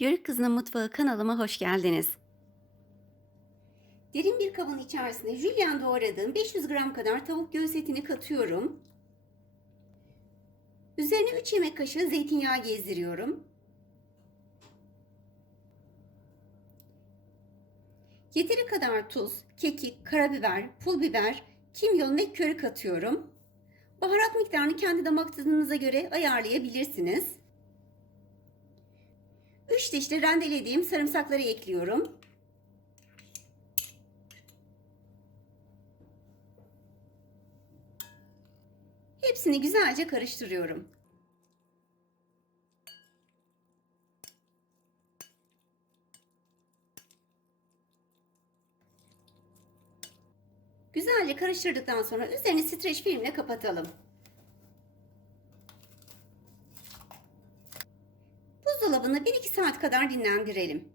Yörük Kızının Mutfağı kanalıma hoş geldiniz. Derin bir kabın içerisine jülyen doğradığım 500 gram kadar tavuk göğüs etini katıyorum. Üzerine 3 yemek kaşığı zeytinyağı gezdiriyorum. Yeteri kadar tuz, kekik, karabiber, pul biber, kimyon ve köri katıyorum. Baharat miktarını kendi damak tadınıza göre ayarlayabilirsiniz. 3 dişli rendelediğim sarımsakları ekliyorum. Hepsini güzelce karıştırıyorum. Güzelce karıştırdıktan sonra üzerini streç filmle kapatalım. Buzdolabında 1-2 saat kadar dinlendirelim.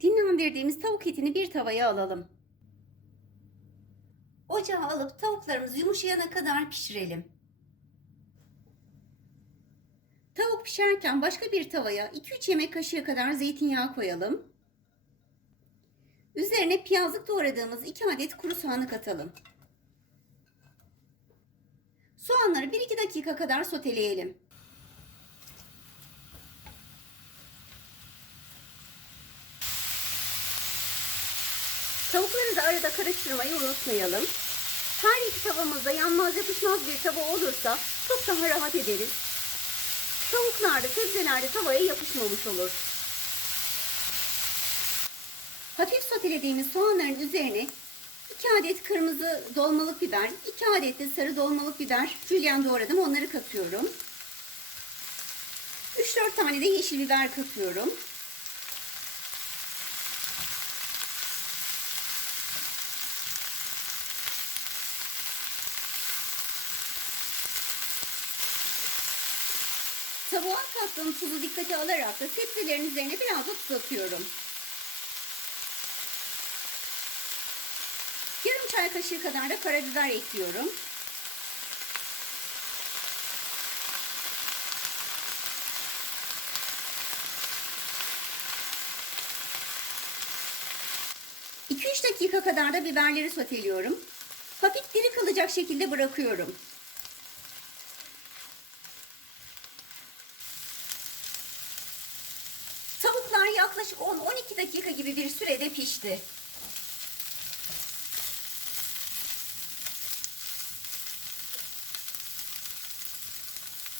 Dinlendirdiğimiz tavuk etini bir tavaya alalım. Ocağa alıp tavuklarımızı yumuşayana kadar pişirelim. Tavuk pişerken başka bir tavaya 2-3 yemek kaşığı kadar zeytinyağı koyalım. Üzerine piyazlık doğradığımız 2 adet kuru soğanı katalım. Soğanları 1-2 dakika kadar soteleyelim. Tavukları da arada karıştırmayı unutmayalım. Her iki tavamızda yanmaz yapışmaz bir tava olursa çok daha rahat ederiz. Tavuklar da sebzeler de tavaya yapışmamış olur. Hafif sotelediğimiz soğanların üzerine 2 adet kırmızı dolmalık biber, 2 adet de sarı dolmalık biber jülyen doğradım onları katıyorum. 3-4 tane de yeşil biber katıyorum. Tavuğa kattığım tuzu dikkate alarak da sebzelerin üzerine biraz da tuz atıyorum. Yarım çay kaşığı kadar da karabiber ekliyorum. Dakika kadar da biberleri soteliyorum. Hafif diri kalacak şekilde bırakıyorum. Yaklaşık 10-12 dakika gibi bir sürede pişti.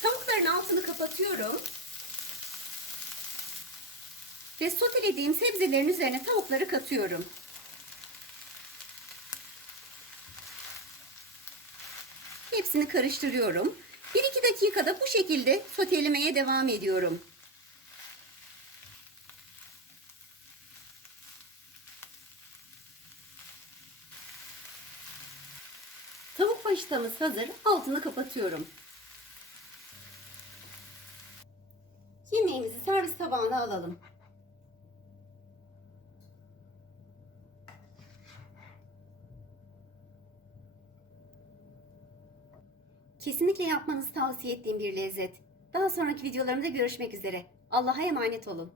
Tavukların altını kapatıyorum. Ve sotelediğim sebzelerin üzerine tavukları katıyorum. Hepsini karıştırıyorum. 1-2 dakikada bu şekilde sotelemeye devam ediyorum. Fajitamız hazır. Altını kapatıyorum. Yemeğimizi servis tabağına alalım. Kesinlikle yapmanızı tavsiye ettiğim bir lezzet. Daha sonraki videolarımda görüşmek üzere. Allah'a emanet olun.